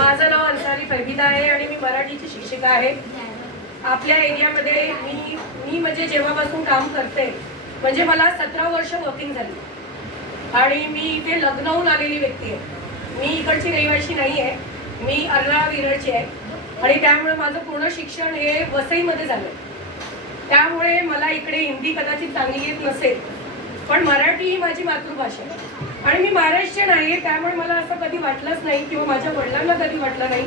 माझं नाव अन्सारी फैबिदा आहे आणि मी मराठीची शिक्षिका आहे. आपल्या एरियामध्ये मी म्हणजे जेव्हापासून काम करते म्हणजे मला 17 वर्ष वर्किंग झाली आणि मी इथे लग्न होऊन आलेली व्यक्ती आहे. मी इकडची रहिवाशी नाही आहे, मी अर्रा विरळची आहे आणि त्यामुळे माझं पूर्ण शिक्षण हे वसईमध्ये झालं. त्यामुळे मला इकडे हिंदी कदाचित चांगली येत नसेल, पण मराठी ही माझी मातृभाषा आहे आणि मी महाराष्ट्रीयन आहे. त्यामुळे मला असं कधी वाटलंच नाही किंवा माझ्या वडिलांना कधी वाटलं नाही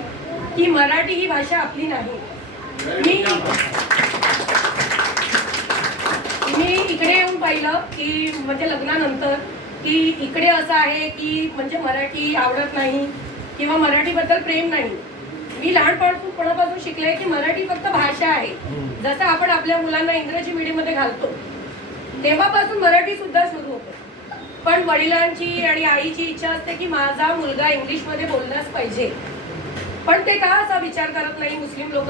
की मराठी ही भाषा आपली नाही. मी इकडे येऊन पाहिलं की म्हणजे लग्नानंतर की इकडे असं आहे की म्हणजे मराठी आवडत नाही किंवा मराठीबद्दल प्रेम नाही. मी लहानपणापासून शिकले की मराठी फक्त भाषा आहे. जसं आपण आपल्या मुलांना इंग्रजी मीडियममध्ये घालतो तेव्हापासून मराठी सुद्धा सुरू होतं. पण वडिलांची आणि आईची इच्छा असते की माझा मुलगा इंग्लिशमध्ये बोललाच पाहिजे. पण ते का असा विचार करत नाही मुस्लिम लोक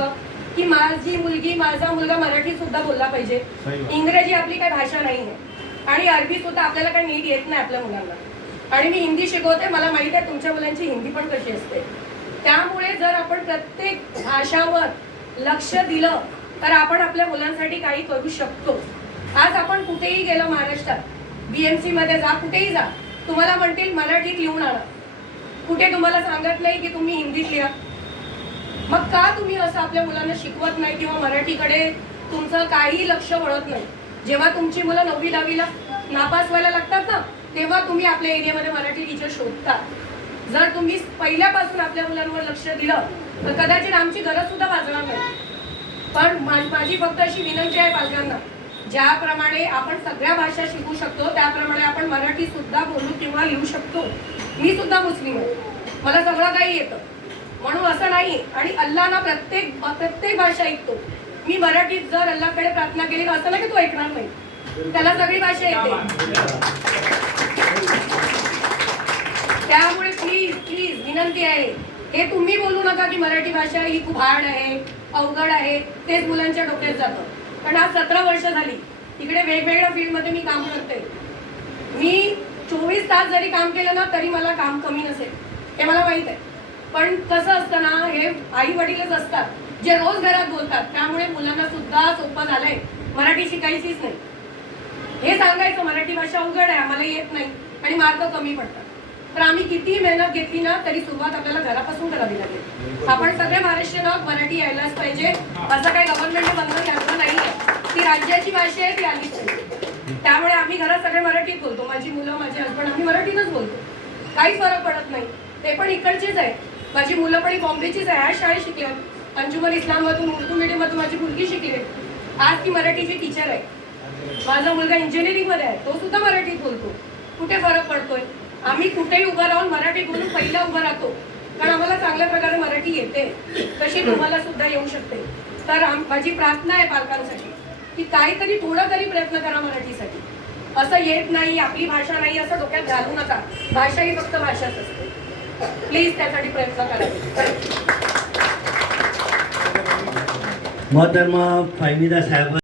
की माझी मुलगी माझा मुलगा मराठी सुद्धा बोलला पाहिजे. इंग्रजी आपली काही भाषा नाही आहे आणि अरबी सुद्धा आपल्याला काही नीट येत नाही आपल्या मुलांना. आणि मी हिंदी शिकवते, मला माहित आहे तुमच्या मुलांची हिंदी पण कशी असते. त्यामुळे जर आपण प्रत्येक भाषावर लक्ष दिलं तर आपण आपल्या मुलांसाठी काही करू शकतो. आज आपण कुठेही गेलो महाराष्ट्रात, BMC मध्ये जा, कुठेही जा, तुम्हाला म्हणतील मराठीत लिहून आणा. कुठे तुम्हाला सांगत नाही की तुम्ही हिंदीत लिहा. मग का तुम्ही असं आपल्या मुलांना शिकवत नाही किंवा मराठीकडे तुमचं काही लक्ष वळत नाही? जेव्हा तुमची मुलं 9वी 10वीला नापास व्हायला लागतात ना, तेव्हा तुम्ही आपल्या एरियामध्ये मराठी टीचर शोधता. जर तुम्ही पहिल्यापासून आपल्या मुलांवर लक्ष दिलं तर कदाचित आमची गरज सुद्धा भासणार नाही. पण माझी फक्त अशी विनंती आहे पालकांना, ज्याप्रमाणे आपण सगळ्या भाषा शिकू शकतो त्याप्रमाणे आपण मराठी सुद्धा बोलू किंवा लिहू शकतो. मी सुद्धा मुस्लिम आहे, मला सगळं काही येतं म्हणून असं नाही. आणि अल्लाहना प्रत्येक भाषा ऐकतो. मी मराठीत जर अल्लाहकडे प्रार्थना केली असं नाही की तो ऐकणार नाही, त्याला सगळी भाषा येते. त्यामुळे प्लीज विनंती आहे, हे तुम्ही बोलू नका की मराठी भाषा ही खूप हार्ड आहे, अवघड आहे. तेच मुलांच्या डोक्यात जातं. पण आज 17 वर्ष झाली इकडे वेगवेगळ्या फील्डमध्ये मी काम करते. मी 24 तास जरी काम केलं ना तरी मला काम कमी नसेल, हे मला माहित आहे. पण कसं असतं ना, हे आई वडीलच असतात जे रोज घरात बोलतात. त्यामुळे मुलांना सुद्धा सोपं झालंय मराठी शिकायचीच नाही. हे सांगायचं मराठी भाषा अवघड आहे, आम्हाला येत नाही आणि मार्क कमी पडतात. तर आम्ही किती मेहनत घेतली ना तरी सुरुवात आपल्याला घरापासून करावी लागेल. आपण सगळे महाराष्ट्रीयन मराठी यायलाच पाहिजे. असं काही गव्हर्नमेंटने बंधन घातलं नाहीये. ती राज्याची भाषा आहे, ती आलीच पाहिजे. त्यामुळे आम्ही घरात सगळे मराठीत बोलतो. माझी मुलं, माझे हसबंड, आम्ही मराठीतच बोलतो. काही फरक पडत नाही. ते पण इकडचेच आहे. माझी मुलं पण बॉम्बेचीच आहे, ह्या शाळेत शिकल्यात. अंजुमन इस्लाममधून उर्दू मीडियममधून माझी मुलगी शिकली. आज ती मराठीची टीचर आहे. माझा मुलगा इंजिनिअरिंगमध्ये आहे, तो सुद्धा मराठीत बोलतो. कुठे फरक पडतोय? आम्ही कुठेही उभं राहून मराठी बोलून पहिला उभं राहतो, कारण आम्हाला चांगल्या प्रकारे मराठी येते. तशी तुम्हाला सुद्धा येऊ शकते. तर माझी प्रार्थना आहे पालकांसाठी की काहीतरी थोडं तरी प्रयत्न करा मराठीसाठी. असं येत नाही, आपली भाषा नाही असं डोक्यात घालू नका. भाषा ही फक्त भाषाच असते. प्लीज त्यासाठी प्रयत्न करा. मोहतरमा फैबिदा साहेब